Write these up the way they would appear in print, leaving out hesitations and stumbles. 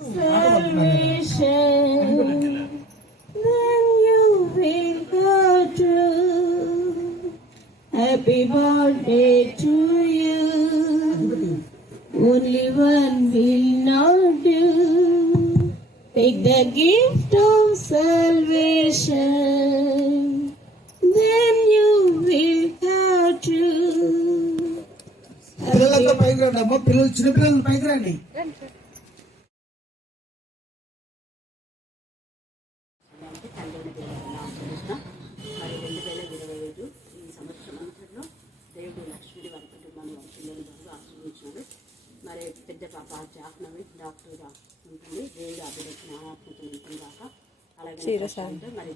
salvation, then you will go to. Happy birthday to you. Only one will not do. Take the gift of salvation, then you will go to. పిల్లలతో పైకి రండి అమ్మ, పిల్లలు చిన్నపిల్లలు పైకి రండి. మరి 2025 ఈ సంవత్సరం అంతట్లో దేవుడు లక్ష్మిని వారి కుటుంబాన్ని వారి పిల్లలు బాగా ఆశ్రయించినాడు. మరి పెద్ద పాప జాహ్నవి డాక్టర్గా ఉంటుంది. దేవుడు అభివృద్ధి జ్ఞానాత్మకం ఉంటుంది కాక. అలాగే మరి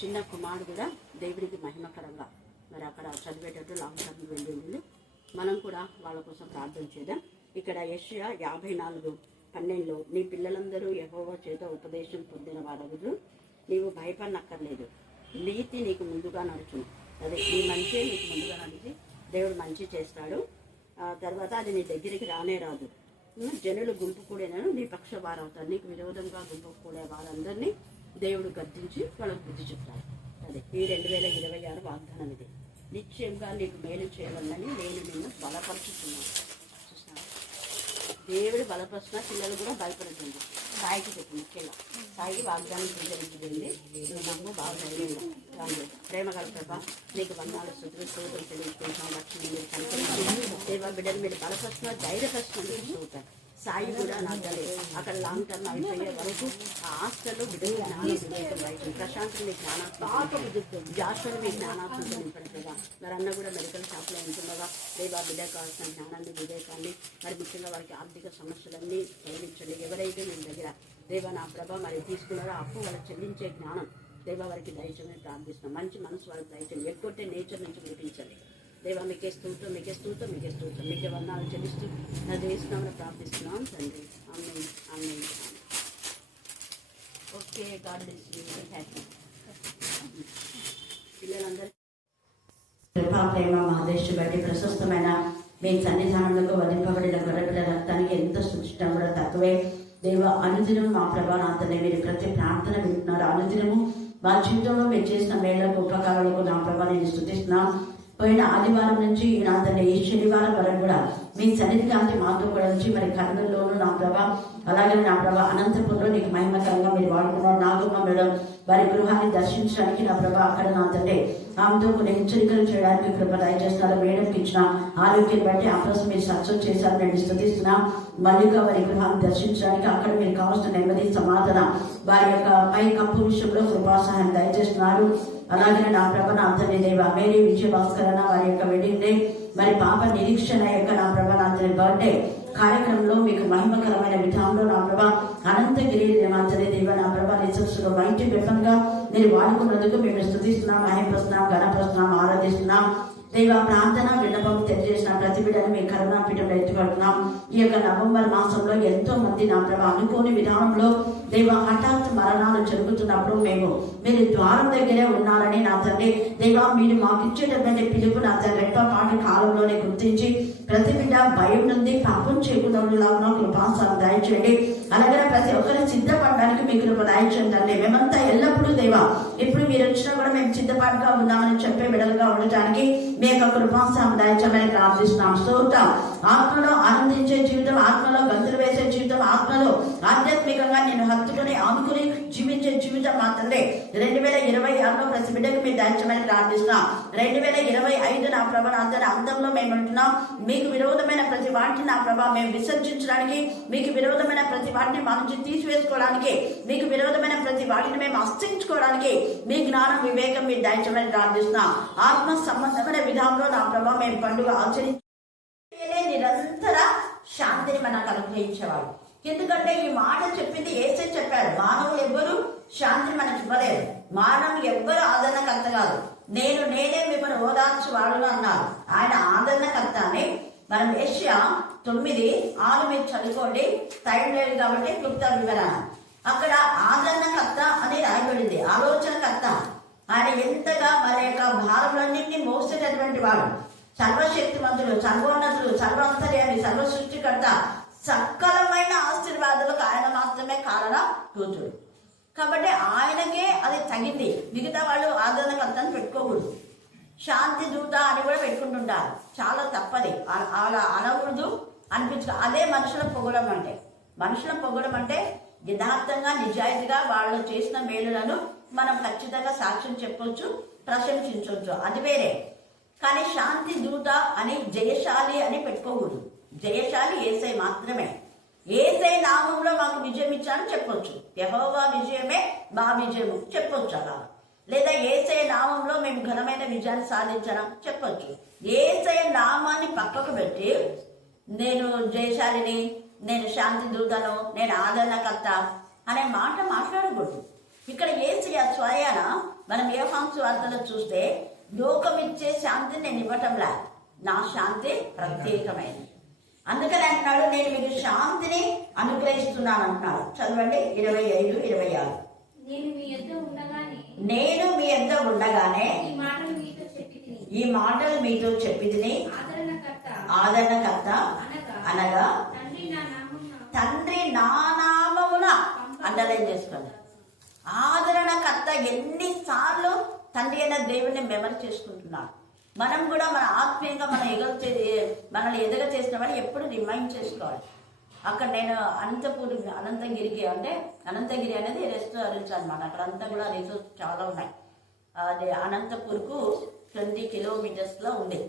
చిన్న కుమారుడు కూడా దేవుడికి మహిమకరంగా మరి అక్కడ చదివేటట్టు లాంగ్ టర్మ్ వెళ్ళింది. మనం కూడా వాళ్ళ కోసం ప్రార్థన చేద్దాం. ఇక్కడ యెషయా 54:12 నీ పిల్లలందరూ యెహోవా చేత ఉపదేశం పొందిన వారగురు, నీవు భయపడనక్కర్లేదు, నీతి నీకు ముందుగా నడుచును. అదే నీ మంచి నీకు ముందుగా నడిచి దేవుడు మంచి చేస్తాడు. తర్వాత అది నీ దగ్గరికి రానే రాదు. జనులు గుంపు కూడేనను నీ పక్ష వారవుతారు. నీకు విరోధంగా గుంపు కూడే వారందరినీ దేవుడు గద్దించి వాళ్ళకు బుద్ధి చెప్తాడు. అదే ఈ 2026 వాగ్దానం ఇది. నిశ్చయంగా నీకు మేలు చేయాలని నేను నిన్ను బలపరుచుతున్నాను. చూస్తున్నాను, దేవుడు బలపరుస్తున్న పిల్లలు కూడా భయపడుతుంది. సాయికి చెప్పు, ముఖ్యంగా సాయికి వాగ్దానం చెల్లించింది. నువ్వు నమ్ము, బాగా ధైర్యంగా రాను. ప్రేమ గల ప్రభ నీకు వందనాలు స్తుతులు చెల్లించుకుంటున్నాం. లక్ష్మి మీరు కనిపించి దేవ బిడ్డలు మీరు బలపరుస్తున్న ధైర్యపరుస్తున్నందుకు చూస్తాను. సాయి కూడా నాకు అక్కడ లాంగ్ టర్మ్ అయిపోయే వరకు ఆ హాస్టల్లో బిడ్డలు జ్ఞానం ప్రశాంతం మీ జ్ఞానాత్మక జాస్టలు మీ జ్ఞానాత్మక నింపడుతుందా. మరి అన్న కూడా మెడికల్ షాప్లో ఉంటుండగా దేవా బిడ్డకు కావాల్సిన జ్ఞానాన్ని వివేకాన్ని మరి ముఖ్యంగా వారికి ఆర్థిక సమస్యలన్నీ తొలగించండి. ఎవరైతే మీ దగ్గర దేవా నా ప్రభ మరి తీసుకున్నారో అప్పు వాళ్ళకి చెల్లించే జ్ఞానం దేవా వారికి దయచేయమని ప్రార్థిస్తున్నాం. మంచి మనసు వాళ్ళకి దయచేయండి. ఎగ్గొట్టే నేచర్ నుంచి వినిపించండి. దేవా మీకే స్తోత్రం, మీకే స్తోత్రం, మీకే స్తోత్రం, మీకే వందనాలు చెల్లిస్తూ నా దేశంలో ప్రార్థిస్తున్నాం తండ్రి. Amen, amen. Okay, God bless you. Happy పిల్లలందరూ కృపా ప్రేమ మహదేశం బట్టి ప్రశస్తమైన మీ సన్నిధానంలో వదిలింపబడిన గొర్రెపిల్ల రక్తానికి ఎంత సృష్టించడం కూడా తక్కువే. దేవ అనుదినం మా ప్రభానాథనే మీరు ప్రతి ప్రార్థన వింటున్నారు. అనుదినము మా జీవితంలో మీరు చేసిన మేళ్లకు ఉపకారాలకు నా ప్రభా నేను స్తుతిస్తున్నాం. పోయిన ఆదివారం నుంచి నా తండ్రి ఈ శనివారం వరకు కూడా మీ సన్నిధి కాంతి మాతో కూడా నుంచి మరి కర్నూలులోను నా ప్రభా, అలాగే నా ప్రభా అనంతపురంలో నీకు మహిమకరంగా మీరు వాడుకున్నారు. నాగమ్మ మేడం వారి గృహాన్ని దర్శించడానికి నా ప్రభా అక్కడ నా తండ్రి ఆమెతో కొన్ని హెచ్చరికలు చేయడానికి కృప దయచేస్తున్నారు. మేడంకి ఇచ్చిన ఆరోగ్యం బట్టి అప్రసం మీరు సక్సెస్ చేశారు. నేను స్తుతిస్తున్నా. మల్లిగా వారి గృహాన్ని దర్శించడానికి అక్కడ మీరు కావాల్సిన నెమ్మది సమాధానం వారి యొక్క పై కప్పు విషయంలో కృపాసహాయం దయచేస్తున్నారు. అలాగే నా ప్రభ నా తండ్రి దేవ మేరీ విజయభాస్కరణ వారి యొక్క వెడ్డింగ్ డే మరి పాప నిరీక్షణ యొక్క నా ప్రభ నా తండ్రి బర్త్డే కార్యక్రమంలో మీకు మహిమకరమైన విధానంలో నా ప్రభ అనంతగిరి మా తండ్రి దేవ నా ప్రభ నిజంలో వైట్ వెపన్ గా మీరు వాడుకున్నందుకు మేము స్తుతిస్తున్నాం, మహిమపరుస్తున్నాం, గణపరుస్తున్నాం, ఆరాధిస్తున్నాం. దేవ ప్రార్థన విన్నపం తెలియజేసిన ప్రతి బిడ్డను మీ కరుణాపీఠంలో ఎత్తుపడుతున్నాం. ఈ యొక్క నవంబర్ మాసంలో ఎంతో మంది నా ప్రభ అనుకోని విధానంలో దేవ హఠాత్ మరణాలు జరుగుతున్నప్పుడు మీరు ద్వారం దగ్గరే ఉన్నారని నా తండ్రి దేవ మీరు మాకు ఇచ్చేటటువంటి పిలుపు నా తండ్రి రెప్పపాటి కాలంలోనే గుర్తించి ప్రతి బిడ్డ భయం నుండి పాపం చేయకుండా కృపాసారం దయచేయండి. అలాగే ప్రతి ఒక్కరు సిద్ధపడడానికి మీ కృప దయచేయండి. మేమంతా ఎల్లప్పుడూ దేవా ఇప్పుడు మీరు వచ్చినా కూడా మేము సిద్ధపాటుగా ఉన్నామని చెప్పే బిడ్డలుగా ఉండటానికి మీ యొక్క కృపాసారం దయచేయమని ప్రార్థిస్తున్నాం. స్తోత్రం. ఆత్మలో ఆనందించే జీవితం, ఆత్మలో గంతులు వేసే జీవితం, ఆత్మలో ఆధ్యాత్మికంగా నేను హత్తుకుని ఆనుకుని జీవించే జీవితం మాత్రమే 2026లో ప్రతి బిడ్డకు మీరు దయచేయమని ప్రార్థిస్తున్నాం. 2025 నా ప్రభ అందరి అంతంలో మేము ఉంటున్నాం. మీకు విరోధమైన ప్రతి వాటిని నా ప్రభ మేము విసర్జించడానికి, మీకు విరోధమైన ప్రతి వాటిని మా నుంచి తీసివేసుకోవడానికి, మీకు విరోధమైన ప్రతి వాటిని మేము అస్తించుకోవడానికి మీ జ్ఞానం వివేకం మీరు దయచేయమని ప్రార్థిస్తున్నాం. ఆత్మ సంబంధమైన విధానంలో నా ప్రభ మేము పండుగ ఆచరించి నిరంతర శాంతిని మనకు అనుగ్రహించేవాడు. ఎందుకంటే ఈ మాట చెప్పింది యేసే చెప్పాడు. మానవులు ఎవ్వరు శాంతిని మనకి ఇవ్వలేరు. మానవులు ఎవ్వరు ఆదరణకర్త కాదు. నేనే మిమ్మల్ని ఓదార్చువాడును అన్నారు. ఆయన ఆదరణకర్త అని మనం యెషయా 9:6 మీరు చదువుకోండి. టైం లేదు కాబట్టి క్లుప్త వివరణ. అక్కడ ఆదరణకర్త అని రాయబడింది. ఆలోచనకర్త. ఆయన ఎంతగా మన యొక్క భారములన్నింటినీ మోసేటటువంటి వాడు. సర్వశక్తిమంతుడు, సర్వోన్నతుడు, సర్వాంతర్యామి, సర్వ సృష్టికర్త, సకలమైన ఆశీర్వాదాలకు ఆయన మాత్రమే కారణ కూతురు. కాబట్టి ఆయనకే అది తగింది. మిగతా వాళ్ళు ఆదరణకర్తను పెట్టుకోకూడదు. శాంతి దూత అని కూడా పెట్టుకుంటుంటారు. చాలా తప్పది. అలా అనకూడదు, అనిపించు. అదే మనుషుల పొగడం అంటే. మనుషుల పొగడం అంటే యథార్థంగా నిజాయితీగా వాళ్ళు చేసిన మేలులను మనం ఖచ్చితంగా సాక్ష్యం చెప్పొచ్చు, ప్రశంసించవచ్చు, అది వేరే. కానీ శాంతి దూత అని జయశాలి అని పెట్టుకోకూడదు. జయశాలి యేసై మాత్రమే. యేసై నామంలో మాకు విజయం ఇచ్చారని చెప్పొచ్చు. యెహోవా విజయమే మా విజయము చెప్పొచ్చు అలా. లేదా యేసై నామంలో మేము ఘనమైన విజయాన్ని సాధించడం చెప్పొచ్చు. యేసై నామాన్ని పక్కకు పెట్టి నేను జయశాలిని, నేను శాంతి దూతను, నేను ఆదరణకర్త అనే మాట మాట్లాడకూడదు. ఇక్కడ యేసయ్య స్వయాన మనం యోహాను సువార్తలో చూస్తే లోకమిచ్చే శాంతిని నేను ఇవ్వటంలా, నా శాంతి ప్రత్యేకమైనది. అందుకని అంటున్నాడు, నేను మీకు శాంతిని అనుగ్రహిస్తున్నాను అంటున్నాడు. చదవండి 25, 26. నేను మీ యొద్ద ఉండగానే ఈ మాటలు మీతో చెప్పితిని. ఆదరణకర్త అనగా తండ్రి నా నామమున అండర్లైన్ చేసుకోండి. ఆదరణకర్త ఎన్నిసార్లు తండ్రి అయిన దేవుడిని మెమరీ చేసుకుంటున్నాడు. మనం కూడా మన ఆత్మీయంగా మనల్ని ఎదగ చేసినవని ఎప్పుడు రిమైండ్ చేసుకోవాలి. అక్కడ నేను అనంతగిరికి అంటే అనంతగిరి అనేది రెస్టారెంట్స్ అనమాట. అక్కడ అంతా కూడా రిసార్ట్స్ చాలా ఉన్నాయి. అది అనంతపూర్కు 20 కిలోమీటర్స్లో ఉంది.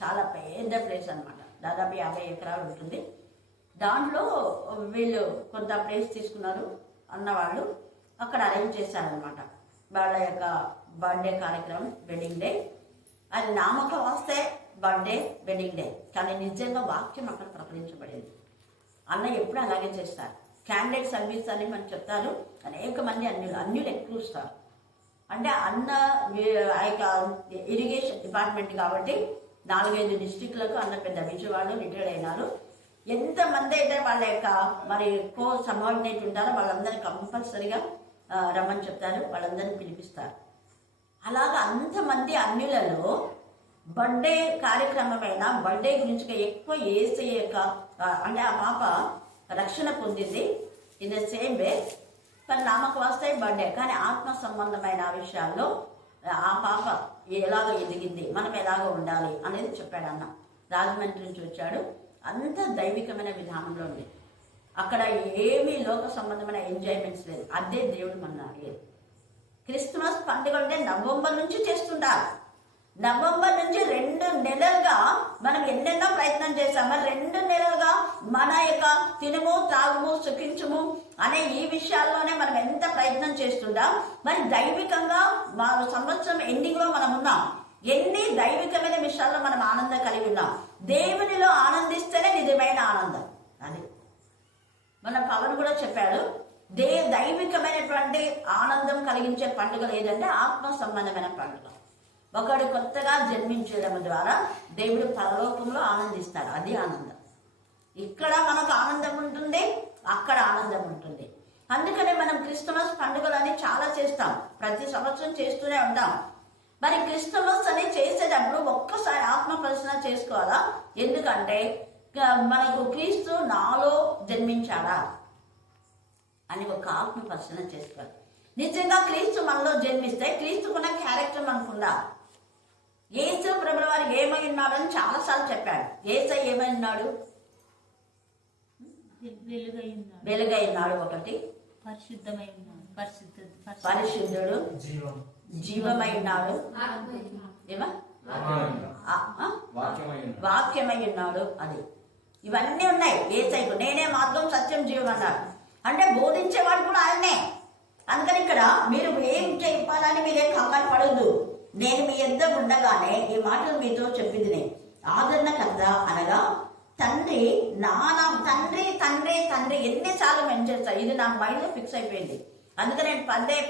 చాలా పెద్ద ప్లేస్ అనమాట. దాదాపు 50 ఎకరాలు ఉంటుంది. దాంట్లో వీళ్ళు కొంత ప్లేస్ తీసుకున్నారు అన్నవాళ్ళు. అక్కడ అరేంజ్ చేశారనమాట వాళ్ళ యొక్క బర్త్డే కార్యక్రమం, వెడ్డింగ్ డే. అది నామకం వస్తే బర్త్డే, వెడ్డింగ్ డే, కానీ నిజంగా వాక్యం అక్కడ ప్రకటించబడింది. అన్న ఎప్పుడు అలాగే చేస్తారు. క్యాండిడేట్ సర్వీస్ అని మనం చెప్తారు. అనేక మంది అన్యులు ఎక్కువ వస్తారు. అంటే అన్న ఆ యొక్క ఇరిగేషన్ డిపార్ట్మెంట్ కాబట్టి 4-5 డిస్ట్రిక్ట్లకు అన్న పెద్ద విజయవాడలో రిటైర్డ్ అయినారు. ఎంతమంది అయితే వాళ్ళ యొక్క మరి సబార్డినేట్ ఉంటారో వాళ్ళందరినీ కంపల్సరిగా రమ్మని చెప్తారు. వాళ్ళందరినీ పిలిపిస్తారు. అలాగా అంతమంది అన్యులలో బర్త్డే కార్యక్రమమైన బర్త్డే గురించి ఎక్కువ యేసయ్య యొక్క అంటే ఆ పాప రక్షణ పొందింది. ఇన్ ద సేమ్ వే కానీ నామకు వస్తాయి బర్త్డే, కానీ ఆత్మ సంబంధమైన విషయాల్లో ఆ పాప ఎలాగ ఎదిగింది, మనం ఎలాగ ఉండాలి అనేది చెప్పాడు అన్న. రాజమండ్రి నుంచి వచ్చాడు. అంత దైవికమైన విధానంలో ఉంది. అక్కడ ఏమీ లోక సంబంధమైన ఎంజాయ్మెంట్స్ లేదు. అదే దేవుడు మన అడిగేది. క్రిస్మస్ పండుగ అంటే నవంబర్ నుంచి చేస్తుంటారు. నవంబర్ నుంచి 2 నెలలుగా మనం ఎన్నెన్నో ప్రయత్నం చేస్తాం. మరి 2 నెలలుగా మన యొక్క తినుము, త్రాగుము, సుఖించుము అనే ఈ విషయాల్లోనే మనం ఎంత ప్రయత్నం చేస్తుంటాం. మరి దైవికంగా మా సంవత్సరం ఎండింగ్ లో మనం ఉన్నాం. ఎన్ని దైవికమైన విషయాల్లో మనం ఆనందం కలిగి ఉన్నాం. దేవునిలో ఆనందిస్తేనే నిజమైన ఆనందం. అది మన పవన్ కూడా చెప్పాడు. దైవికమైనటువంటి ఆనందం కలిగించే పండుగలు ఏదంటే ఆత్మ సంబంధమైన పండుగ. ఒకడు కొత్తగా జన్మించడం ద్వారా దేవుడు పరలోకంలో ఆనందిస్తాడు. అది ఆనందం. ఇక్కడ మనకు ఆనందం ఉంటుంది, అక్కడ ఆనందం ఉంటుంది. అందుకనే మనం క్రిస్మస్ పండుగలని చాలా చేస్తాం. ప్రతి సంవత్సరం చేస్తూనే ఉంటాం. మరి క్రిస్మస్ అని చేసేటప్పుడు ఒక్కసారి ఆత్మ పరిశీలన చేసుకోవాలా. ఎందుకంటే మనకు క్రీస్తు నాలో జన్మించాడా అని ఒక ఆత్మ పరిశీలన చేసుకోవాలి. నిజంగా క్రీస్తు మనలో జన్మిస్తే క్రీస్తుకున్న క్యారెక్టర్ మనకుందా? యేసు ప్రభుల వారు ఏమై ఉన్నాడని చాలాసార్లు చెప్పాడు. యేసయ్య ఏమై ఉన్నాడు? వెలుగై ఉన్నాడు. ఒకటి పరిశుద్ధుడు, జీవమై ఉన్నాడు, వాక్యమై ఉన్నాడు. అది ఇవన్నీ ఉన్నాయి యేసయ్యకు. నేనే మార్గం, సత్యం, జీవం అన్నాడు. అంటే బోధించేవాడు కూడా ఆయనే. అందుకని ఇక్కడ మీరు ఏం చెప్పాలని మీరేం కంగారు పడద్దు. నేను మీ యొద్ద ఉండగానే ఈ మాటలు మీతో చెప్పింది. ఆదరణకర్త అనగా తండ్రి, తండ్రి తండ్రి తండ్రి ఎన్నిసార్లు మెన్షన్ చేస్తాను. ఇది నా మైండ్ లో ఫిక్స్ అయిపోయింది. అందుకని నేను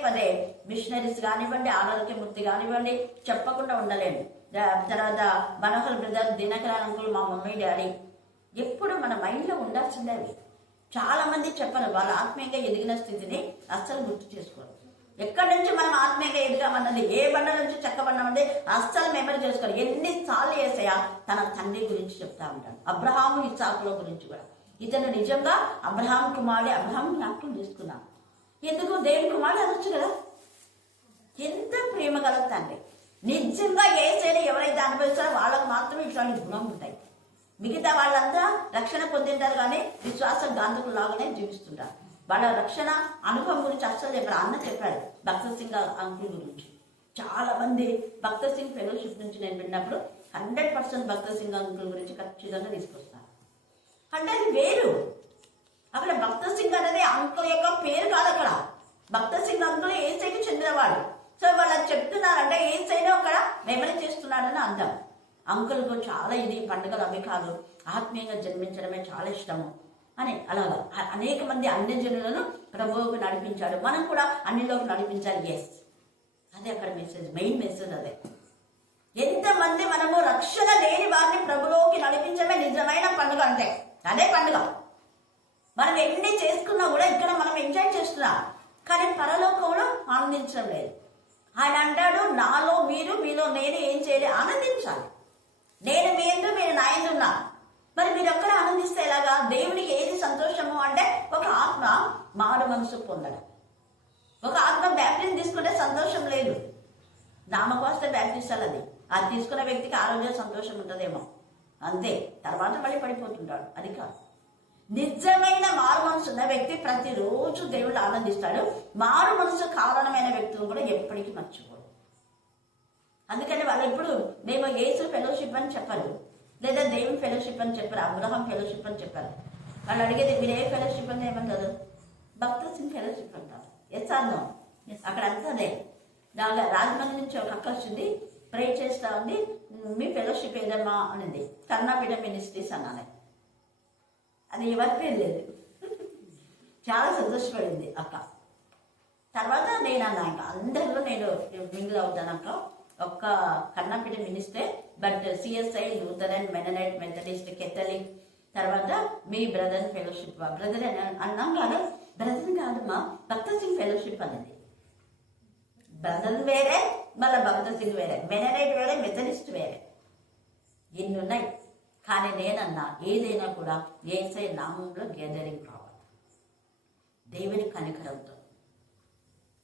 పదే మిషనరీస్ కానివ్వండి, ఆరోగ్యమూర్తి కానివ్వండి చెప్పకుండా ఉండలేను. తర్వాత మనోహర్ బ్రదర్, దినకరాన్ అంకుల్, మా మమ్మీ డాడీ ఎప్పుడు మన మైండ్ లో ఉండాల్సిందే. అవి చాలా మంది చెప్పరు. వాళ్ళ ఆత్మీయంగా ఎదిగిన స్థితిని అస్సలు గుర్తు చేసుకోరు. ఎక్కడి నుంచి మనం ఆత్మీయంగా ఎదిగామన్నది, ఏ బండ నుంచి చెక్కబడినామన్నది అస్సలు మెమరీ చేసుకోవాలి. ఎన్నిసార్లు యేసయ్య తన తండ్రి గురించి చెప్తా ఉంటాడు. అబ్రహాము, ఇస్సాకుల గురించి కూడా ఇతను నిజంగా అబ్రహాం కుమారుడే, అబ్రహాం జ్ఞాపకం చేసుకున్నాం. ఎందుకు దేవుని కుమారుడు అనొచ్చు కదా. ఎంత ప్రేమ గల తండ్రి. నిజంగా యేసయ్యను ఎవరైతే అనుభవిస్తారో వాళ్ళకు మాత్రమే ఇట్లాంటి గుణం ఉంటాయి. మిగతా వాళ్ళంతా రక్షణ పొందింటారు కానీ విశ్వాసం గాంధకులు లాగానే జీవిస్తుంటారు. వాళ్ళ రక్షణ అనుభవం గురించి అస్సలు చెప్పారు. అన్న చెప్పాడు భక్త సింగ్ అంకుల్ గురించి. చాలా మంది భక్త సింగ్ ఫెలోషిప్ నుంచి నేను విన్నప్పుడు 100% భక్త సింగ్ అంకుల్ గురించి ఖచ్చితంగా తీసుకొస్తాను. అంటే అది వేరు. అక్కడ భక్త సింగ్ అనేది అంకుల్ యొక్క పేరు కాదు. అక్కడ భక్త సింగ్ అంకుల్ యేసయ్యకి చెందినవాడు. సో వాళ్ళు చెప్తున్నారంటే యేసయ్యను అక్కడ మెమరీ చేస్తున్నాడని అర్థం. అంకుల్కు చాలా ఇది పండుగలు అవి కాదు, ఆత్మీయంగా జన్మించడమే చాలా ఇష్టము అని అలాగా అనేక మంది అన్య జనులను ప్రభువుకు నడిపించాడు. మనం కూడా అన్నిలోకి నడిపించాలి. ఎస్, అదే అక్కడ మెసేజ్, మెయిన్ మెసేజ్ అదే. ఎంతమంది మనము రక్షణ లేని వారిని ప్రభులోకి నడిపించడమే నిజమైన పండుగ. అంటే అదే పండుగ. మనం ఎన్ని చేసుకున్నా కూడా ఇక్కడ మనం ఎంజాయ్ చేస్తున్నాం, కానీ పరలోకంలో ఆనందించడం లేదు. ఆయన అంటాడు, నాలో మీరు, మీలో నేను ఏం చేయాలి? ఆనందించాలి. నేను మీ యందు, మీరు నా యందు ఉన్నా. మరి మీరు ఒక్కరు ఆనందిస్తే ఎలాగా? దేవునికి ఏది సంతోషము అంటే ఒక ఆత్మ మారు మనసు పొందడం. ఒక ఆత్మ బ్యాప్టిజం తీసుకుంటే సంతోషం లేదు, నామకోస్తే బ్యాప్టిస్టాలు అది తీసుకున్న వ్యక్తికి ఆ రోజే సంతోషం ఉంటుందేమో, అంతే. తర్వాత మళ్ళీ పడిపోతుంటాడు. అది కాదు. నిజమైన మారు మనసు ఉన్న వ్యక్తి ప్రతిరోజు దేవుడు ఆనందిస్తాడు. మారు మనసు కారణమైన వ్యక్తులు కూడా ఎప్పటికీ మర్చిపోడు. అందుకని వాళ్ళు ఇప్పుడు మేము యేసు ఫెలోషిప్ అని చెప్పరు, లేదా దేవుని ఫెలోషిప్ అని చెప్పారు, అబ్రహాం ఫెలోషిప్ అని చెప్పారు. వాళ్ళు అడిగేది మీరు ఏ ఫెలోషిప్ అని ఏమంటారు? భక్త సింగ్ ఫెలోషిప్ అంటారు. ఎస్ అన్నాం. అక్కడ అంతా అదే. దానిలో రాజమండ్రి నుంచి ఒక అక్క వచ్చింది, ప్రే చేస్తా ఉంది, మీ ఫెలోషిప్ ఏదమ్మా అనింది. కర్ణాపీఠ మినిస్ట్రీస్ అన్నాను. అది ఎవరికి లేదు. చాలా సంతోషపడింది అక్క. తర్వాత నేను అన్నా, ఇంకా అందరిలో నేను మింగిల్ అవుతాను అక్క, ఒక్క కర్ణాపీఠ minister, but CSI, Lutheran, Mennonite, Methodist, Catholic, తర్వాత మీ బ్రదర్ ఫెలోషిప్. బ్రదర్ అన్నాం కాదు, బ్రదర్ కాదమ్మా, భక్త సింగ్ ఫెలోషిప్ అనేది. బ్రదర్ వేరే, మళ్ళీ భక్త సింగ్ వేరే, మెననైట్ వేరే, మెథడిస్ట్ వేరే, ఇన్ని ఉన్నాయి. కానీ నేనన్నా ఏదైనా కూడా యేసయ్య నామంలో గ్యాదరింగ్ కావాలి, దేవుని కనికరంతో.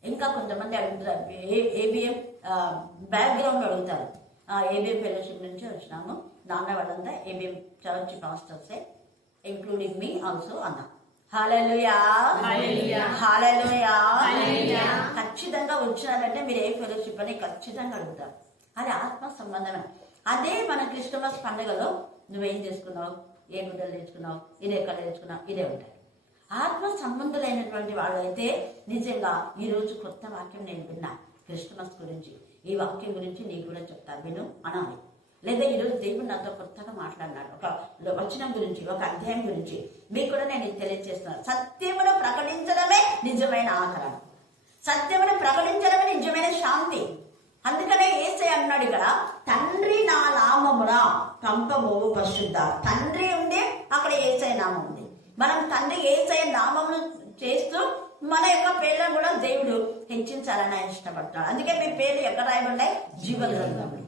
ఇంకా కొంతమంది అడుగుతారు, ఏబిఎం బ్యాక్గ్రౌండ్ అడుగుతారు. ఏబిఎం ఫెలోషిప్ నుంచి వచ్చినాము, నాన్న వాళ్ళంతా ఏబిఎం చర్చ్ పాస్టర్సే, ఇంక్లూడింగ్ మీ ఆల్సో అన్నా. హల్లెలూయా, హల్లెలూయా. ఖచ్చితంగా వచ్చినారంటే మీరు ఏ ఫెలోషిప్ అని ఖచ్చితంగా అడుగుతారు. అది ఆత్మ సంబంధమే. అదే మన క్రిస్టమస్ పండుగలో నువ్వేం చేసుకున్నావు, ఏ గుడ్డలు తెచ్చుకున్నావు, ఇదే ఎక్కడ తెచ్చుకున్నావు, ఇదే ఉంటాయి. ఆత్మ సంబంధులైనటువంటి వాళ్ళు అయితే నిజంగా ఈరోజు కొత్త వాక్యం నేను విన్నా క్రిస్టమస్ గురించి, ఈ వాక్యం గురించి నీకు కూడా చెప్తాను విను అనాలి. లేదా ఈరోజు దేవుడు నాతో కొత్తగా మాట్లాడినాడు ఒక వచనం గురించి, ఒక అధ్యాయం గురించి మీకు కూడా నేను తెలియజేస్తున్నాను. సత్యమును ప్రకటించడమే నిజమైన ఆదరణ, సత్యమును ప్రకటించడమే నిజమైన శాంతి. అందుకనే యేసయ్య అన్నాడు ఇక్కడ, తండ్రి నా నామమున పంపబోవు పరిశుద్ధ. తండ్రి ఉండి అక్కడ యేసయ్య నామం ఉంది. మనం తండ్రి యేసయ్య నామమును చేస్తూ మన యొక్క పేర్లను కూడా దేవుడు హెచ్చించాలని ఆయన ఇష్టపడతాడు. అందుకే మీ పేర్లు ఎక్కడ రాయబడ్డాయి? జీవ గ్రంథంలో.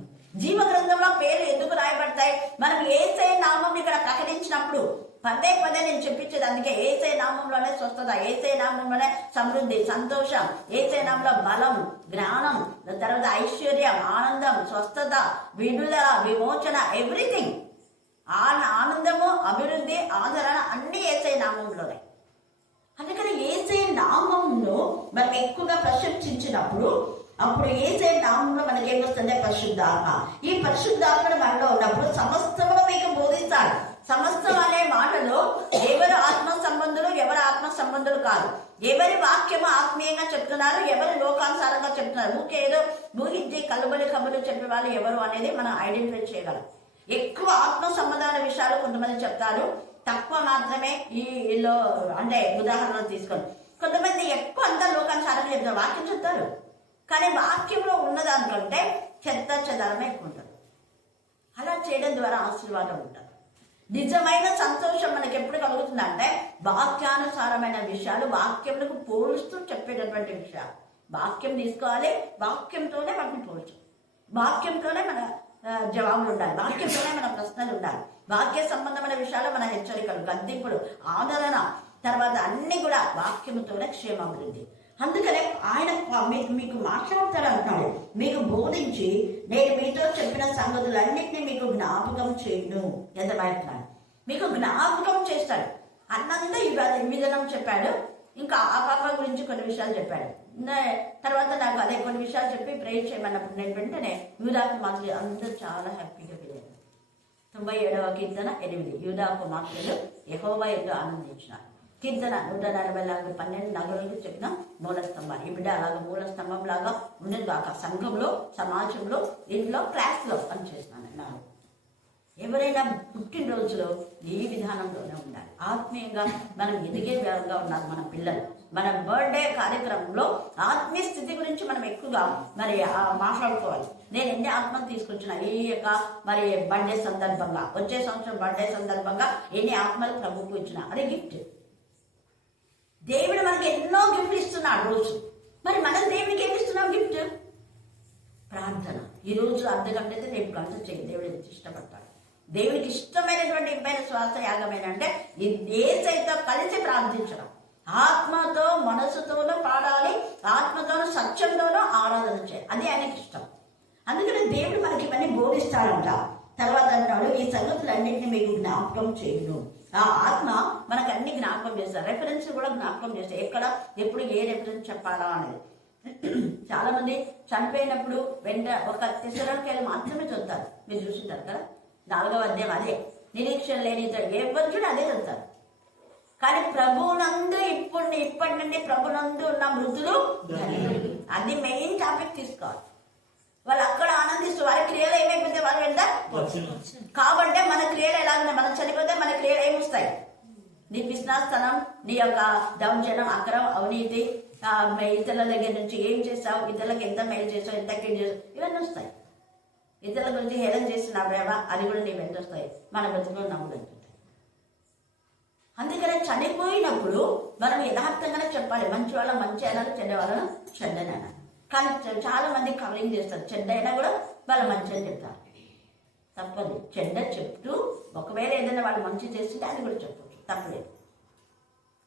జీవ గ్రంథంలో పేర్లు ఎందుకు రాయబడతాయి? మనం యేసయ్య నామం ఇక్కడ ప్రకటించినప్పుడు పదే పదే నేను చెప్పించేది అందుకే. యేసయ్య నామంలోనే స్వస్థత, యేసయ్య నామంలోనే సమృద్ధి, సంతోషం, యేసయ్య నామంలో బలం, జ్ఞానం, తర్వాత ఐశ్వర్యం, ఆనందం, స్వస్థత, విడుదల, విమోచన, ఎవ్రీథింగ్. ఆనందము, అభివృద్ధి, ఆదరణ అన్ని యేసయ్య నామంలోనే. అందుకని యేసయ్య నామంలో మనం ఎక్కువగా ప్రశంసించినప్పుడు అప్పుడు యేసయ్య నామంలో మనకి ఏమొస్తుంది? పరిశుద్ధాత్మ. ఈ పరిశుద్ధాత్మను మనలో ఉన్నప్పుడు సమస్తమును మీకు బోధిస్తాడు. సమస్తం అనే మాటలో ఎవరు ఆత్మ సంబంధులు, ఎవరు ఆత్మ సంబంధులు కాదు, ఎవరి వాక్యము ఆత్మీయంగా చెప్తున్నారు, ఎవరు లోకానుసారంగా చెప్తున్నారు, ఊకే ఏదో ఊహించి కలుబలి కబులు చెప్పే వాళ్ళు ఎవరు అనేది మనం ఐడెంటిఫై చేయగలం. ఎక్కువ ఆత్మ సంబంధమైన విషయాలు కొంతమంది చెప్తారు, తక్కువ మాత్రమే ఈలో అంటే ఉదాహరణలు తీసుకొని. కొంతమంది ఎక్కువ అంతా లోకానుసారంగా చెప్తారు, వాక్యం చెప్తారు, కానీ వాక్యంలో ఉన్నదానికంటే చెత్త చెదారమే ఎక్కువ ఉంటుంది. అలా చేయడం ద్వారా ఆశీర్వాదం ఉంటుంది. నిజమైన సంతోషం మనకి ఎప్పుడు కలుగుతుందంటే వాక్యానుసారమైన విషయాలు, వాక్యములకు పోలుస్తూ చెప్పేటటువంటి విషయాలు. వాక్యం తీసుకోవాలి, వాక్యంతోనే వాటిని పోల్చు, వాక్యంతోనే మన జవాబులు ఉండాలి, వాక్యంలోనే మన ప్రశ్నలు ఉండాలి, వాక్య సంబంధమైన విషయాలు మన హెచ్చరికలు, గద్దింపులు, ఆదరణ, తర్వాత అన్ని కూడా వాక్యముతోనే క్షేమాభివృద్ధి. అందుకనే ఆయన మీకు మాట్లాడతాడు అంటున్నాడు, మీకు బోధించి నేను మీతో చెప్పిన సంగతులన్నింటినీ మీకు జ్ఞాపకం చేయను. ఎంత మాట్లాడు, మీకు జ్ఞాపకం చేస్తాడు. అన్నంతా విధానం చెప్పాడు. ఇంకా ఆ పాప గురించి కొన్ని విషయాలు చెప్పాడు. తర్వాత నాకు అదే కొన్ని విషయాలు చెప్పి ప్రేయర్ చేయమన్నప్పుడు నేను వెంటనే యూదా కుమార్తెలు అందరూ చాలా హ్యాపీగా ఫీల్ అయ్యారు. 97వ కీర్తన 8, యూదా కుమార్తెలు యెహోవా యందు ఆనందించినారు. కీర్తన 144, 12 నగరులకు చెప్పిన మూల స్తంభాలు. ఈ బిడ్డ అలాగా మూల స్తంభం లాగా ఉండేది కాక సంఘంలో, సమాజంలో, ఇంట్లో, క్లాస్లో పనిచేస్తున్నాను. ఎవరైనా పుట్టినరోజులో ఈ విధానంలోనే ఉండాలి. ఆత్మీయంగా మనం ఎదిగే విధంగా ఉన్నారు మన పిల్లలు. మన బర్త్డే కార్యక్రమంలో ఆత్మీయ స్థితి గురించి మనం ఎక్కువగా మరి మాట్లాడుకోవాలి. నేను ఎన్ని ఆత్మలు తీసుకొచ్చిన ఈ యొక్క మరి బర్త్డే సందర్భంగా, వచ్చే సంవత్సరం బర్త్డే సందర్భంగా ఎన్ని ఆత్మలు ప్రభువుకు ఇచ్చిన, అదే గిఫ్ట్. దేవుడు మనకి ఎన్నో గిఫ్ట్లు ఇస్తున్నాడు రోజు. మరి మనం దేవుడికి ఏమి ఇస్తున్నాం గిఫ్ట్? ప్రార్థన. ఈ రోజు అర్ధగంట అయితే రేపు గంట చేయి, దేవుడు ఎంత ఇష్టపడతాడు. దేవుడికి ఇష్టమైనటువంటి ఇంపైన శ్వాస యాగమైన అంటే ఏసైతో కలిసి ప్రార్థించడం. ఆత్మతో మనసుతోనూ పాడాలి, ఆత్మతోనూ సత్యంతోనూ ఆరాధన చేయాలి, అది ఆయనకి ఇష్టం. అందుకని దేవుడు మనకి ఇవన్నీ బోధిస్తాడంట. తర్వాత అన్నాడు, ఈ సంగతులన్నింటినీ మీకు జ్ఞాపకం చేయను. ఆ ఆత్మ మనకు అన్ని జ్ఞాపకం చేస్తారు. రెఫరెన్స్ కూడా జ్ఞాపకం చేస్తారు, ఎక్కడ ఎప్పుడు ఏ రెఫరెన్స్ చెప్పాలా అనేది. చాలా మంది చనిపోయినప్పుడు ఒక తెసలోనికైలు మాత్రమే చదువుతారు. మీరు చూసింటారు కదా, 4వ అధ్యాయం అదే, నిరీక్షణ లేని ఎవరు చూడ అదే చదువుతారు. కానీ ప్రభునందు ఇప్పటి నుండి ప్రభునందు ఉన్న మృతులు, అది మెయిన్ టాపిక్ తీసుకోవాలి. వాళ్ళు అక్కడ ఆనందిస్తూ వారి క్రియలు ఏమైపోతే వాళ్ళు వెళ్తారు. కాబట్టి మన క్రియలు ఎలాగున్నాయి, మనం చనిపోతే మన క్రియలు ఏమొస్తాయి? నీ విశ్వాసనం, నీ యొక్క దౌర్జన్యం, అక్రమం, అవినీతి, ఇతరుల దగ్గర నుంచి ఏం చేస్తావు, ఇతరులకు ఎంత మేలు చేస్తావు, ఎంత కీడు చేస్తావు, ఇవన్నీ వస్తాయి. ఇతరుల గురించి హేళన చేసిన ప్రేమ, అది కూడా నీ వెంట వస్తాయి. మన బతుకులో నమ్ముతుంటాయి. అందుకనే చనిపోయినప్పుడు మనం యథార్థంగానే చెప్పాలి. మంచి వాళ్ళ మంచి అనాలి, చెడ్డ వాళ్ళను చెడ్డనైనా. కానీ చాలా మంది కవరింగ్ చేస్తారు, చెడ్డ అయినా కూడా వాళ్ళ మంచి అని చెప్తారు. తప్పదు. చెడ్డ చెప్తూ ఒకవేళ ఏదైనా వాళ్ళు మంచి చేస్తుంటే అది కూడా చెప్పచ్చు, తప్పలేదు.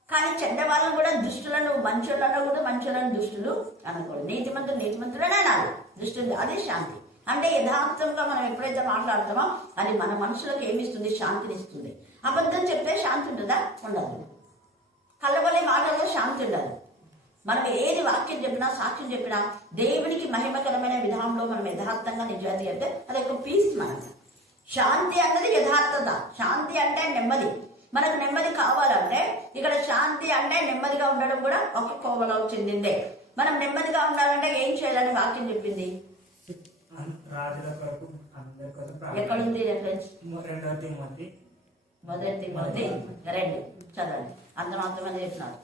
కానీ చెడ్డ వాళ్ళను కూడా దుష్టులను, మంచులను కూడా మంచులను దుష్టులు అనకూడదు. నీతిమంతుడనే అనాలి, దుష్టులు. అది శాంతి. అంటే యథార్థంగా మనం ఎప్పుడైతే మాట్లాడతామో అది మన మనుషులకు ఏమిస్తుంది? శాంతిని ఇస్తుంది. అబద్ధం చెప్తే శాంతి ఉంటుందా? ఉండదు. కళ్ళబొల్లి మాటల్లో శాంతి ఉండదు. మనం ఏది వాక్యం చెప్పినా, సాక్ష్యం చెప్పినా దేవునికి మహిమకరమైన విధానంలో మనం యథార్థంగా నిజాయితీ అంటే అది ఒక పీస్. మనకు శాంతి అన్నది యథార్థత. శాంతి అంటే నెమ్మది. మనకు నెమ్మది కావాలంటే ఇక్కడ శాంతి అంటే నెమ్మదిగా ఉండడం కూడా ఒక కోవలో చెందిందే. మనం నెమ్మదిగా ఉండాలంటే ఏం చేయాలని వాక్యం చెప్పింది? ఎక్కడుంది రెఫరెన్స్? 2 తిమోతి 2 చదవండి. అందరం అంతమంది చెప్తున్నారు.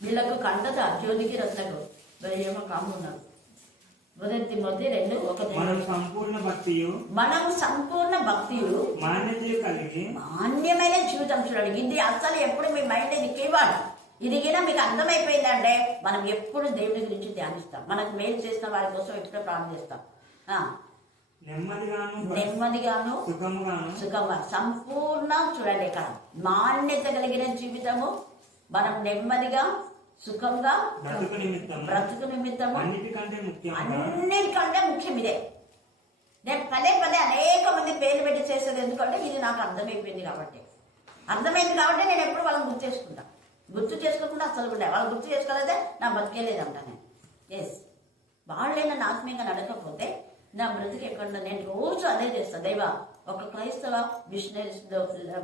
వీళ్ళకు కంటత జ్యోతికి రత్నకు ఏమో కాము ఉన్నారు. 1 తిమోతి 2:1. మనం సంపూర్ణ భక్తియు మాన్యమైన జీవితం చూడండి. ఇది అసలు ఎప్పుడు మీ మైండ్ ఇది ఇవ్వాలి. ఇది కింద మీకు అర్థమైపోయిందంటే మనం ఎప్పుడు దేవుని గురించి ధ్యానిస్తాం. మనకు మేలు చేసిన వారి కోసం ఎప్పుడో ప్రార్థన చేస్తాం. నెమ్మదిగాను సుఖంగా సంపూర్ణ చూడండి. ఇక్కడ మాన్యత కలిగిన జీవితము, మనం నెమ్మదిగా సుఖంగా బ్రతుకు నిమిత్తము అన్నిటికంటే ముఖ్యం ఇదే. నేను పదే అనేక మంది పేర్లు పెట్టి చేసేది ఎందుకంటే ఇది నాకు అర్థమైపోయింది కాబట్టి. అర్థమైంది కాబట్టి నేను ఎప్పుడు వాళ్ళని గుర్తు చేసుకుంటా. గుర్తు చేసుకోకుండా అసలు ఉండే వాళ్ళు గుర్తు చేసుకోలేదే నా బతికేలేదంట నేను. ఎస్, వాళ్ళే నన్ను ఆత్మీయంగా నడకపోతే నా బ్రతికి ఎక్కడ? నేను రోజు అదే చేస్తాను. దైవ ఒక క్రైస్తవ మిషనరీస్లో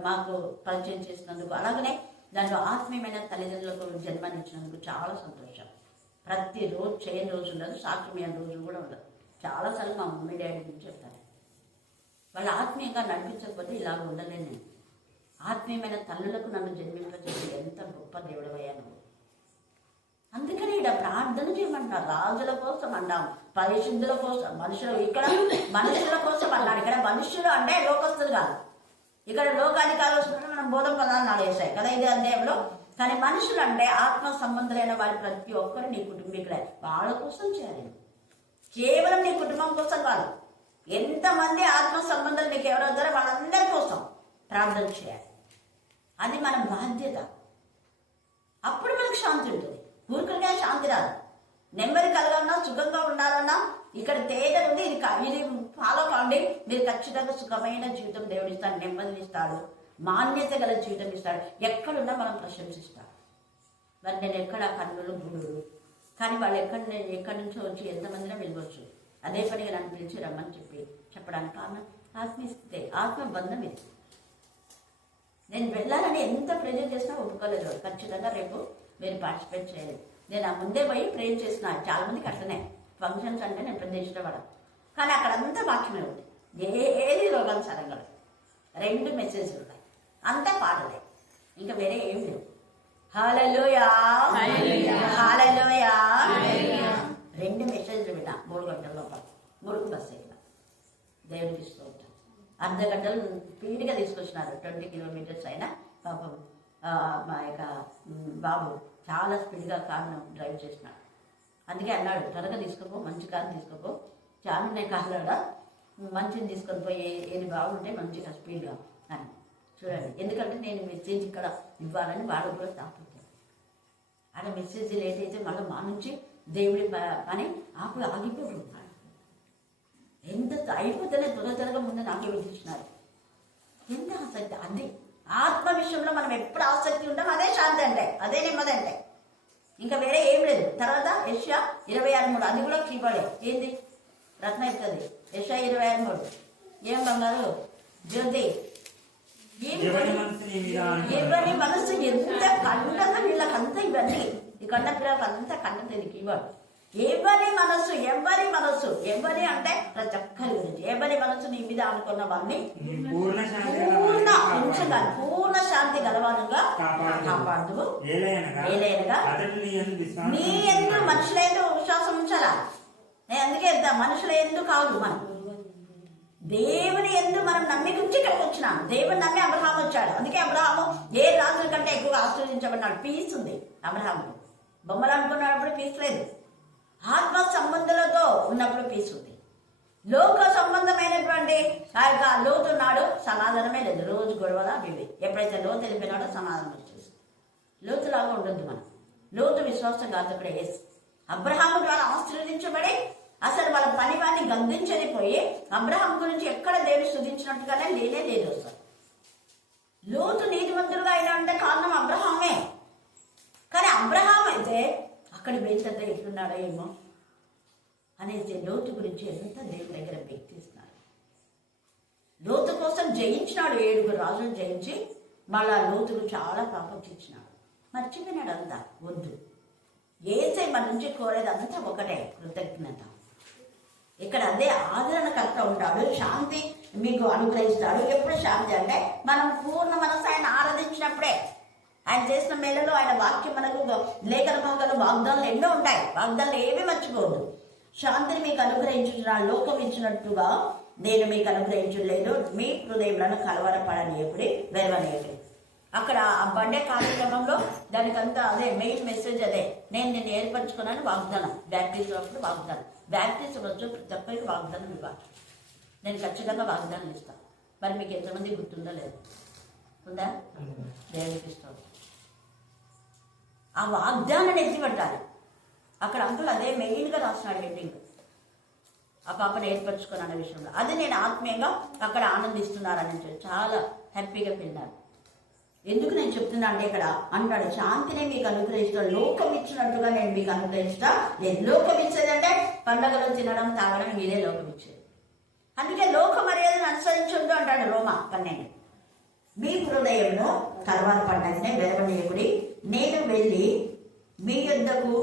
మాకు పరిచయం చేసినందుకు, అలాగనే దాంట్లో ఆత్మీయమైన తల్లిదండ్రులకు జన్మనిచ్చినందుకు చాలా సంతోషం. ప్రతిరోజు చేయని రోజు ఉండదు, సాక్ష్యమైన రోజు కూడా ఉండదు. చాలాసార్లు మా మమ్మీ డాడీ గురించి చెప్తాను. వాళ్ళు ఆత్మీయంగా నడిపించకపోతే ఇలాగ ఉండలేను నేను. ఆత్మీయమైన తల్లులకు నన్ను జన్మింపజేసి ఎంత గొప్ప దేవుడవయ్యా నువ్వు. అందుకని ఇక్కడ ప్రార్థన చేయమంటారు. రాజుల కోసం అన్నాం, పరిశుద్ధుల కోసం, ఇక్కడ మనుషుల కోసం అన్నాడు. ఇక్కడ మనుషులు అంటే లోకస్తులు కాదు. ఇక్కడ లోకాధికారులు వస్తున్నట్టు మనం బోధం పదాలు నాడేసాయి కదా 5వ అధ్యాయంలో. కానీ మనుషులు అంటే ఆత్మ సంబంధులైన వారి ప్రతి ఒక్కరు నీ కుటుంబీకులే. వాళ్ళ కోసం చేయాలి. కేవలం నీ కుటుంబం కోసం కాదు, ఎంతమంది ఆత్మ సంబంధాలు మీకు ఎవరు వస్తారో వాళ్ళందరి కోసం ప్రార్థన చేయాలి. అది మన బాధ్యత. అప్పుడు మనకు శాంతి ఉంటుంది. ఊరికనే శాంతి రాదు. నెమ్మది కలగాలన్నా, సుఖంగా ఉండాలన్నా ఇక్కడ తేడా ఉంది. ఇది ఫాలో కాండి, మీరు ఖచ్చితంగా సుఖమైన జీవితం దేవుడు ఇస్తాడు, నెమ్మదిని ఇస్తాడు, మాన్యత గల జీవితం ఇస్తాడు. ఎక్కడున్నా మనం ప్రశంసిస్తాడు. మరి నేను ఎక్కడ కన్నులు గుడులు, కానీ వాళ్ళు ఎక్కడి నుంచో వచ్చి ఎంతమందిలో వెళ్ళవచ్చు. అదే పనిగా నన్ను పిలిచి రమ్మని చెప్పడానికి కారణం ఆత్మీయతే, ఆత్మబంధం ఇది. నేను వెళ్ళాలని ఎంత ప్రేజర్ చేసినా ఒప్పుకోలేదు. ఖచ్చితంగా రేపు మీరు పార్టిసిపేట్ చేయాలి. నేను ఆ ముందే పోయి ప్రేర్ చేసిన. చాలా మందికి అట్లనే ఫంక్షన్స్ అంటే నేను పెద్ద ఇష్టపడను, కానీ అక్కడ అంతా వాక్యమే ఉంది. ఏది రోగాలు సరంగలు 2 మెసేజ్లు ఉన్నాయి, అంతా పాటలే, ఇంకా వేరే ఏం లేవు. హల్లెలూయా హల్లెలూయా. 2 మెసేజ్లు విన్నా 3 గంటల లోపల. 3కు బస్సు ఎక్కిన. దేవుడికి ఇస్తూ ఉంటాను. అర్ధ గంటలు స్పీడ్గా తీసుకొచ్చినారు. 20 కిలోమీటర్స్ అయినా పాపం మా యొక్క బాబు చాలా స్పీడ్గా కార్ను డ్రైవ్ చేసినాడు. అందుకే అన్నాడు, త్వరగా తీసుకోపో, మంచి కారు తీసుకోపో, చాలా ఉన్నాయి కార్లో, మంచిని తీసుకొని పోయి ఏది బాగుంటే మంచిగా స్పీడ్గా అని. చూడండి, ఎందుకంటే నేను మెసేజ్ ఇక్కడ ఇవ్వాలని వాడు కూడా తాపుతాడు. అలా మెసేజ్ లేట్ అయితే మళ్ళీ మా నుంచి దేవుడి పని ఆగిపోతుంది. ఎంత అయిపోతేనే త్వరగా ముందు నాకే విధించినారు. ఎంత ఆసక్తి! అది ఆత్మ విషయంలో మనం ఎప్పుడు ఆసక్తి ఉంటాం, అదే శాంతి అంటే, అదే నెమ్మది అంటే, ఇంకా వేరే ఏం లేదు. తర్వాత యెషయా 26:3, అది కూడా కీబడే. ఏంది రత్న ఇస్తుంది. యెషయా 26:3 ఏం బంగారు జ్యోతి, ఎవరి మనసు ఎంత కండగా వీళ్ళకంతా ఇవన్నీ, ఈ కండ పిల్లలకు అంతా కండది కీబోర్డ్. ఎవరి మనసు ఎవరి అంటే ప్రతి ఒక్కరి గురించి, ఎవరి మనసు నీ మీద అనుకున్న వాళ్ళని పూర్ణ శాంతి గలవానుగా కాపాడు. ఏలైనగా నీ ఎందు మనుషుల ఎందు విశ్వాసం ఉంచాలా. నేను అందుకే మనుషుల ఎందు కాదు, మనం దేవుని ఎందు మనం నమ్మిక ఉంచి ఇక్కడికి వచ్చినాం. దేవుని నమ్మి అబ్రహాము వచ్చాడు. అందుకే అబ్రహాము ఏ రాజుల కంటే ఎక్కువగా ఆశీర్వదించబడినాడు. పీస్ ఉంది అబ్రహాము. బొమ్మలు అనుకున్నప్పుడు పీస్ లేదు. ఆత్మ సంబంధాలతో ఉన్నప్పుడు పీస్ ఉంది. లోక సంబంధమైనటువంటి లోతు ఉన్నాడు, సమాధానమే లేదు. రోజు గొడవల అవి. ఎప్పుడైతే లోతు వెళ్ళిపోయినాడో సమాధానం వచ్చేసి. లోతులాగా ఉండొద్దు మనం. లోతు విశ్వాసం కాదు. అబ్రహాము ద్వారా ఆశీర్వదించబడి అసలు వాళ్ళ పని వాడిని గద్దించని పోయి అబ్రహాం గురించి ఎక్కడ దేవుని స్తుతించినట్టుగానే లేదు అసలు. లోతు నీతిమంతుడుగా అయినా అంటే కారణం అబ్రహామే. కానీ అబ్రహాం అయితే అక్కడి వేసంత ఎట్లున్నాడో ఏమో అనేసి లోతు గురించి ఎంత దేవుని దగ్గర వ్యక్తిస్తున్నారు. లోతు కోసం జయించినాడు. 7 రాజులు జయించి మళ్ళా లోతుకు చాలా ప్రాపంచిచ్చినాడు. మర్చిపోయినాడు అంతా. వద్దు, ఏసై మన నుంచి కోరేది అంతా ఒకటే, కృతజ్ఞత. ఇక్కడ అదే ఆదరణకర్త ఉంటాడు. శాంతి మీకు అనుగ్రహిస్తాడు. ఎప్పుడు శాంతి అంటే మనం పూర్ణ మనసు ఆయన ఆరాధించినప్పుడే. ఆయన చేసిన మేలలో ఆయన వాక్యం మనకు లేఖన భాగాలు వాగ్దానాలు ఎన్నో ఉంటాయి. వాగ్దానాలు ఏమీ మర్చిపోవద్దు. శాంతిని మీకు అనుగ్రహించున్నాడు. లోకం ఇచ్చినట్టుగా నేను మీకు అనుగ్రహించలేదు. మీ హృదయంలో కలవరపడనీయకుడి, వెరవనీయకుడి. అక్కడ ఆ బర్త్డే కార్యక్రమంలో దానికంతా అదే మెయిన్ మెసేజ్. అదే నేను నిన్ను ఏర్పరచుకున్నాను వాగ్దానం. బ్యాప్టిజం అప్పుడు వాగ్దానం. బ్యాప్టిజం వచ్చు ప్రతి ఒక్కరికి వాగ్దానం ఇవ్వాలి. నేను ఖచ్చితంగా వాగ్దానం ఇస్తాను. మరి మీకు ఎంతమంది గుర్తుందో లేదు? ఉందా? దేవునికి ఇస్తాను. ఆ వాగ్దానాన్ని ఎత్తిపట్టాలి. అక్కడ అంకుల్ అదే మెయిన్గా రాస్తున్నాడు హెడ్డింగ్. ఆ పాపను ఏర్పరచుకున్న విషయంలో అది నేను ఆత్మీయంగా అక్కడ ఆనందిస్తున్నారని చాలా హ్యాపీగా పిల్లాను. ఎందుకు నేను చెప్తున్నా అంటే ఇక్కడ అంటాడు శాంతిని మీకు అనుగ్రహిస్తాడు. లోకం ఇచ్చినట్టుగా నేను మీకు అనుగ్రహిస్తా లేదు. లోకం ఇచ్చేదంటే పండగలు తినడం తాగడం, మీరే లోకం ఇచ్చేది. అందుకే లోక మర్యాదను అనుసరించొద్దు అంటాడు రోమా 12. మీ హృదయంలో కలవరపడ్డదినే వెరవనీయకుడి. నేను వెళ్ళి మీ యొద్దకు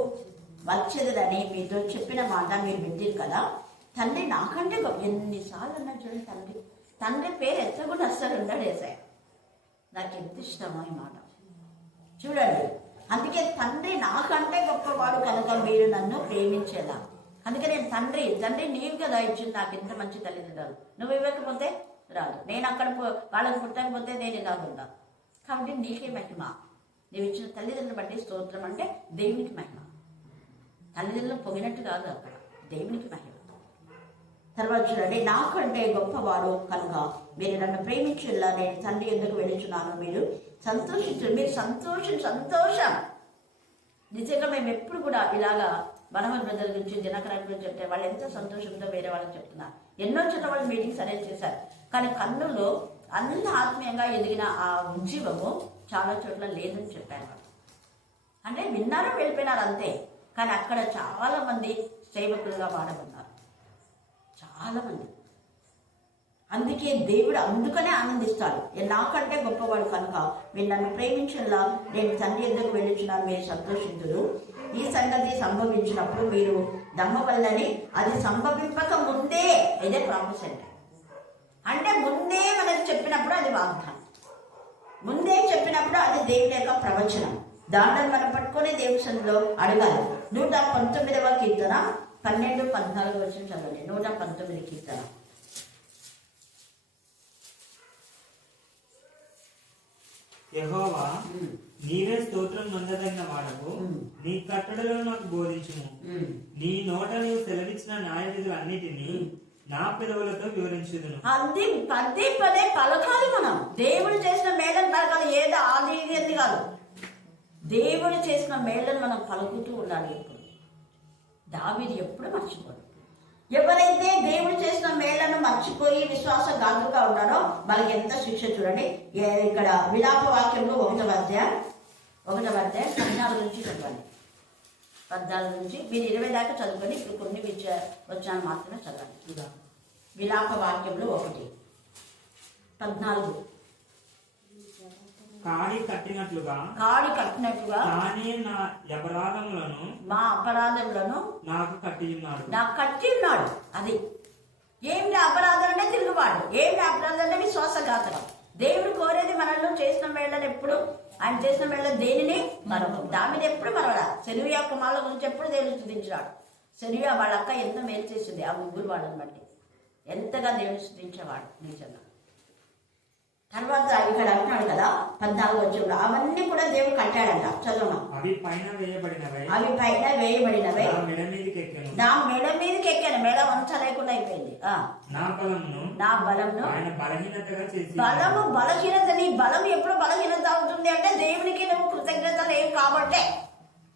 వచ్చేదని మీతో చెప్పిన మాట మీరు వింటారు కదా. తండ్రి నాకంటే ఎన్నిసార్లు అన్నాడు చూడండి. తండ్రి పేరు ఎత్తకుండా అస్సలు ఉన్నాడు ఏసయ్య. నాకు ఎంత ఇష్టమో ఈ మాట చూడండి. అందుకే తండ్రి నాకంటే గొప్పవాడు కనుక మీరు నన్ను ప్రేమించేలా. అందుకే నేను తండ్రి నీవు కదా ఇచ్చింది నాకు ఇంత మంచి తల్లిదండ్రులు. నువ్వు ఇవ్వకపోతే రాదు. నేను అక్కడ వాళ్ళకి పుట్టకపోతే నేను ఇలాగుందా. కాబట్టి నీకే మహిమ. నువ్వు ఇచ్చిన తల్లిదండ్రులు బట్టి స్తోత్రం అంటే దేవునికి మహిమ. తల్లిదండ్రులు పొగినట్టు కాదు, అక్కడ దేవునికి మహిమ. తర్వాత చూడండి, నాకంటే గొప్పవాడు కనుక మీరు నన్ను ప్రేమించేలా నేను తండ్రి ఎందుకు వెళుచున్నాను, మీరు సంతోషించు, మీరు సంతోషం. నిజంగా మేము ఎప్పుడు కూడా ఇలాగా మనోహర్ బ్రదర్ గురించి, దినకరన్ గురించి చెప్తే వాళ్ళు ఎంతో సంతోషంతో వేరే వాళ్ళకి చెప్తున్నారు. ఎన్నో చోట్ల వాళ్ళు మీటింగ్స్ అరేంజ్ చేశారు. కానీ కన్నులో అంత ఆత్మీయంగా ఎదిగిన ఆ ఉజ్జీవము చాలా చోట్ల లేదని చెప్పారు వాళ్ళు. అంటే విన్నారు, వెళ్ళిపోయినారు అంతే. కానీ అక్కడ చాలా మంది సేవకులుగా వాడబన్నారు, చాలా మంది. అందుకే దేవుడు అందుకనే ఆనందిస్తాడు, నాకంటే గొప్పవాడు కనుక మీరు నన్ను ప్రేమించేలా నేను తండ్రి ఎందుకు వెళ్ళుచున్నాను, మీరు సంతోషించుడు. ఈ సంగతి సంభవించినప్పుడు మీరు నమ్మవల్లని, అది సంభవింపక ముందే, ఇదే ప్రామిస్ అంటే ముందే మనకు చెప్పినప్పుడు అది వాగ్దానం, ముందే చెప్పినప్పుడు అది దేవుని యొక్క ప్రవచనం. దాంట్లో మనం పట్టుకొని దేవుని సన్నిధిలో అడగాలి. 119వ కీర్తన 12-14 వచనం చదవండి. 119 కీర్తన. యెహోవా, నీవే స్తోత్రం నొందదగిన వాడవు, నీ కట్టడలను నాకు బోధించుము. నీ నోట నీవు సెలవిచ్చిన న్యాయ విధులన్నిటినీ నా పెదవులతో వివరించుదును. పదే పదే పలకాలి. మనం దేవుడు చేసిన మేళను పలకాలి, ఏదో ఆది కాదు. దేవుడు చేసిన మేళను మనం పలుకుతూ ఉండాలి ఎప్పుడు. దావీదు ఎప్పుడు మర్చిపోడు. ఎవరైతే దేవుడు చేసిన మేళ్లను మర్చిపోయి విశ్వాసఘాతులుగా ఉన్నారో వాళ్ళకి ఎంత శిక్ష చూడండి. ఇక్కడ విలాప వాక్యంలో 1వ అధ్యాయం 14 నుంచి చదవండి. 14 నుంచి మీరు 20 దాకా చదువుకొని ఇప్పుడు కొన్ని వచనాలు మాత్రమే చదవండి. విలాప వాక్యంలో 1:14. కాడి కట్టినట్లుగా తానే నా అపరాధములను నాకు కట్టి ఉన్నాడు. అది ఏమిటి అపరాధం అంటే తిరుగుబాటు, ఏమిటి అపరాధం అంటే విశ్వాసఘాతకం. దేవుడు కోరేది మనలో చేసిన మేళ్ళని ఎప్పుడు, ఆయన చేసిన మేళ్ళ దేనిని మరొక దాని ఎప్పుడు మరొక సెరువియా కుమారుల గురించి ఎప్పుడు దేవుడు స్తుతించాడు. సెరువియా వాళ్ళ అక్క ఎంత మేలు చేసింది ఆ ముగ్గురు వాళ్ళని బట్టి, ఎంతగా దేవుడు స్తుతించేవాడు నిజంగా. తర్వాత ఇక్కడ అంటున్నాడు కదా 14వ వచనంలో, అవన్నీ కూడా దేవుడు కట్టాడంట. చదువు. అవి పైన వేయబడినవే, నా మెడ మీదకి ఎక్కాను. మెడ వంచ లేకుండా అయిపోయింది. నా బలమును బలము బలహీనత. నీ బలం ఎప్పుడు బలహీనత అవుతుంది అంటే దేవునికి నువ్వు కృతజ్ఞత లేవు కాబట్టే.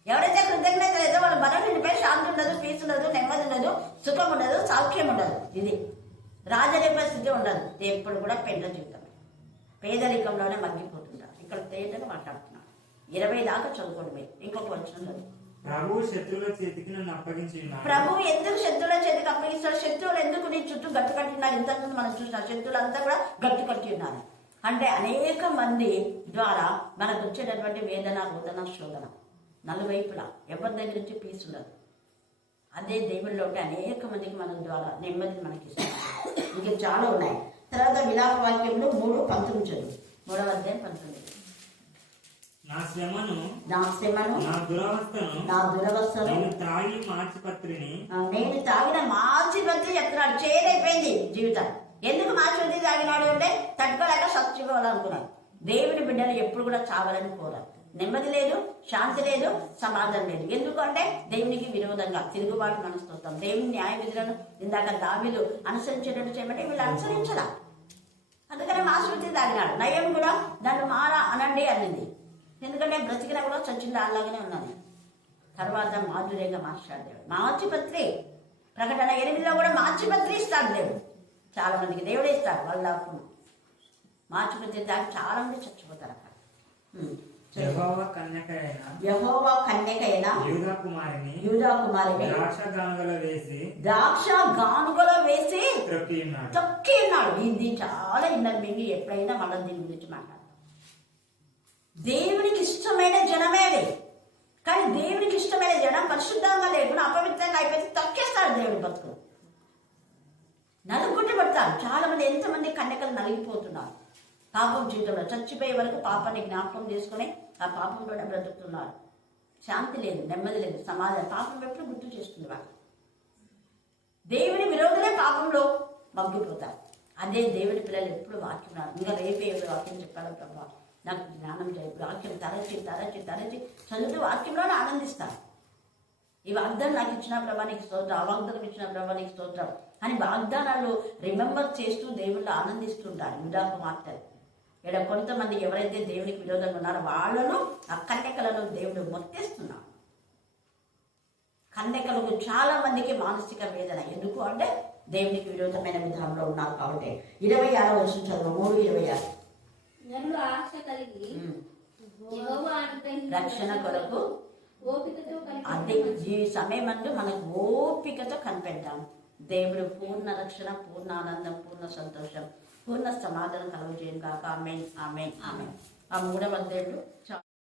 ఎవరైతే కృతజ్ఞత లేదో వాళ్ళ బలం నిండిపోయి శాంతి ఉండదు, పీస్ ఉండదు, నెమ్మది ఉండదు, సుఖం ఉండదు, సౌఖ్యం ఉండదు. ఇది రాజరిక స్థితి ఉండదు. ఎప్పుడు కూడా పెద్ద జీవితం పేదరికంలోనే మగ్గిపోతుంటారు. ఇక్కడ తేటగా మాట్లాడుతున్నారు. 20 దాకా చదువుకోండి మీరు. ఇంకొక వచనం. ప్రభువు శత్రువుల చేతికి నన్ను అప్పగించున్నాడు. ప్రభువు ఎందుకు శత్రువుల చేతికి అప్పగిస్తాడు? శత్రువులు ఎందుకు నీ చుట్టూ గట్టు కట్టిన్నారు? ఇంతకుముందు మనం చూసిన శత్రువులంతా కూడా గట్టు కట్టి ఉన్నారు. అంటే అనేక మంది ద్వారా మనకు వచ్చేటటువంటి వేదన, రోదన, శోధన నలువైపులా ఎవరి దగ్గర నుంచి పీస్ ఉండదు. అదే దేవుళ్ళలో ఉంటే అనేక మందికి మన ద్వారా నెమ్మదిని మనకి ఇస్తారు. ఇంక చాలా ఉన్నాయి. తర్వాత విలాప వాక్యంలో 3:19 చదువు. 3వ అధ్యాయం 19. నా శ్రమను నా దురవస్థను నేను తాగిన మాచిపత్రి చెప్తున్నాడు. చేదైపోయింది జీవితం. ఎందుకు మాచిపత్రి తాగినాడు అంటే తట్టుకోలేక చచ్చిపోవాలనుకున్నాడు. దేవుని బిడ్డలు ఎప్పుడు కూడా చావాలని కోరారు. నెమ్మది లేదు, శాంతి లేదు, సమాధానం లేదు. ఎందుకంటే దేవునికి విరోధంగా తిరుగుబాటు మనస్తోతాం. దేవుని న్యాయ విధులను ఇందాక దావీదు అనుసరించేటట్టు చేయమంటే వీళ్ళు అనుసరించరా. అందుకనే మాసుపత్రి తాగినాడు. నయం కూడా దాన్ని మారా అనండి అనింది. ఎందుకంటే బ్రతికినా కూడా చచ్చింది అలాగనే ఉన్నది. తర్వాత మాధుర్యంగా మాట్లాడాడు. మాచిపత్రి ప్రకటన 8లో కూడా మాచిపత్రి ఇస్తాడు దేవుడు. చాలా మందికి దేవుడే ఇస్తాడు. వాళ్ళ మాచిపత్రి తాగి చాలా మంది చచ్చిపోతారు అక్కడ. యెహోవా కన్యకైన యూదా కుమారిని ద్రాక్ష గానుగలో వేసి తొక్కి ఉన్నాడు. ఇది చాలా ఇన్నర్ మీనింగ్. ఎప్పుడైనా మనం దీని గురించి మాట్లాడతాం. దేవునికి ఇష్టమైన జనమేది. కానీ దేవునికి ఇష్టమైన జనం పరిశుద్ధంగా లేకుండా అపవిత్రంగా అయిపోతే తొక్కేస్తాడు దేవుడి బతుకు. నలుగుట్టి పడతారు. చాలా మంది, ఎంతమంది కన్యకలు నలిగిపోతున్నారు పాపం జీవితంలో. చచ్చిపోయే వరకు పాపాన్ని జ్ఞాపకం చేసుకుని ఆ పాపంలోనే బ్రతుకుతున్నారు. శాంతి లేదు, నెమ్మది లేదు, సమాధానం. పాపం ఎప్పుడు గుర్తు చేస్తుంది వాళ్ళు. దేవుని విరోధులే పాపంలో మగ్గిపోతారు. అదే దేవుని పిల్లలు ఎప్పుడు వాక్యం. ఇంకా రేపే వాక్యం చెప్పాడు ప్రభా, నాకు జ్ఞానం చేయ. వాక్యం తరచి చదువుతూ వాక్యంలోనే ఆనందిస్తారు. ఈ వాగ్దానం నాకు ఇచ్చిన ప్రభా నీకు స్తోత్రం, ఆ వాగ్దానం ఇచ్చిన ప్రభా నీకు స్తోత్రం అని వాగ్దానాలు రిమెంబర్ చేస్తూ దేవుళ్ళు ఆనందిస్తుంటారు. యూదా కుమార్తెలు ఇక్కడ కొంతమంది ఎవరైతే దేవునికి విరోధంగా ఉన్నారో వాళ్ళను ఆ కన్యకలను దేవుడు మొత్తేస్తున్నాడు. కన్యకలకు చాలా మందికి మానసిక వేదన. ఎందుకు అంటే దేవునికి విరోధమైన విధానంలో ఉన్నారు కాబట్టి. 26వ వచనం చదువు, 3:26. నన్ను ఆశ కలిగి యెహోవా అనుగ్రహించిన రక్షణ కొరకు ఓపికతో అదే ఈ సమయం అంటూ మనకు ఓపికతో కనిపెట్టాం. దేవుడు పూర్ణ రక్షణ, పూర్ణ ఆనందం, పూర్ణ సంతోషం, పూర్ణ సమాధానం కలుగు చేయను కాక. ఆమేన్, ఆమేన్, ఆమేన్. ఆ 3వ అధ్యాయంలో